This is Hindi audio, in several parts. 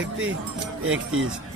1.30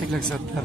1,70,000.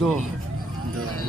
2.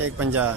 1,50.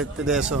150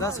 10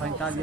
45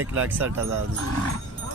1,60,000.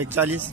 1,40.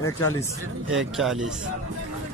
1,40. 1,40.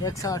1,60.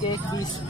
1,20.